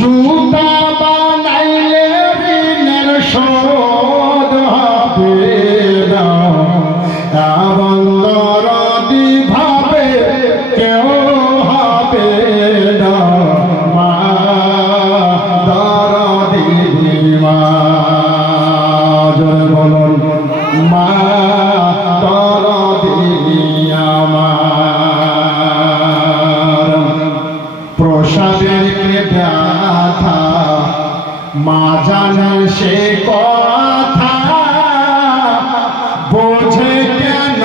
জুতা বানাইলে ঋণের শোধ হবে না, এমন দরদি ভাবে কেউ হবে না। মা দরদি মা, জোরে বলুন মা দরদি আমার। প্রসাদের ব্যথা মা জানে সে কথা, বোঝে কেন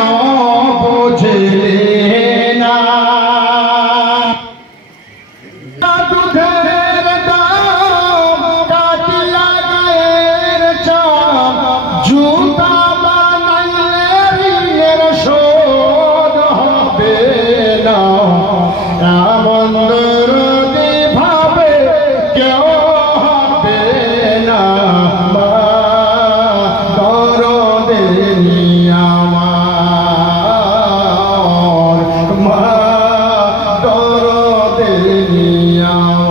বোঝে না। দুধের দাম কাটিয়া গায়ের চাপ, জুতা বানাইলে ঋণের শোধ হবে না, এমন দরদি ভাবে কেউ হবে না। মা দরদি আমার, মা দরদি আমার।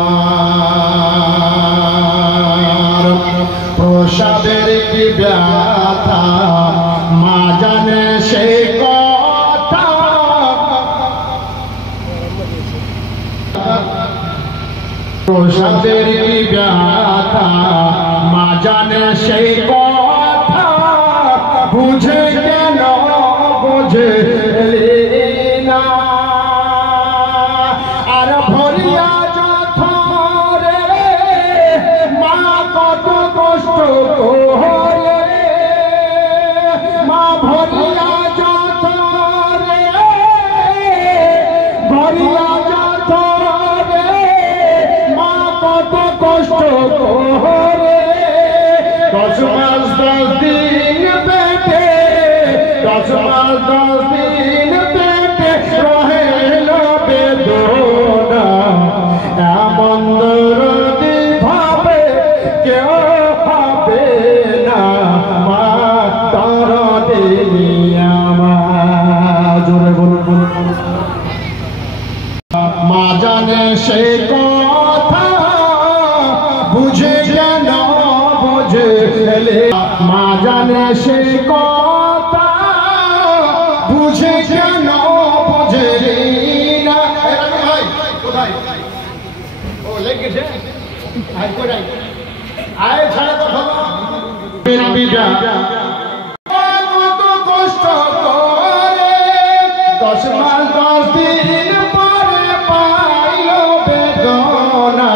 প্রসাদের কি ব্যথা মা জানে সে কথা, প্রসাদের কি ব্যথা মা জানে সেই কথা, বুঝে কেন বোঝে না। আর ভরিয়া যথরে মা কত কষ্ট করে, মা ভরিয়া যথরে, ভরিয়া যথরে মা কত কষ্ট করে। 10 মাস 10 দিন পেটে, 10 মাস 10 দিন পেটে রহিল বেদনা, এমন দরদি ভাবে কেউ হবে না। মা দরদি আমার, জোরে বলুন মা জানে সে কথা, বুঝে কেন বোঝে মা জানে সে কথা, বুঝে কেন বোঝে না। কোথায় ও লেগেছে আয় ছাড়া তো ভালো কত কষ্ট করে 10 মাস 10 দিন পরে পাইল বেদনা,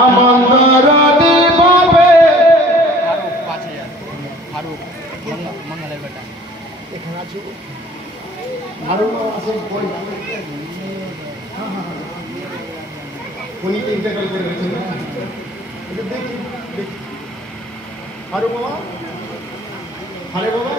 এমন দরদি ভাবে। মঙ্গলের বেটা এখানে আছে, আরো আছে বই উনি ইন্টারভিউ করে গেছেন না, এটা দেখি দেখি। আরো বাবা, আরে বাবা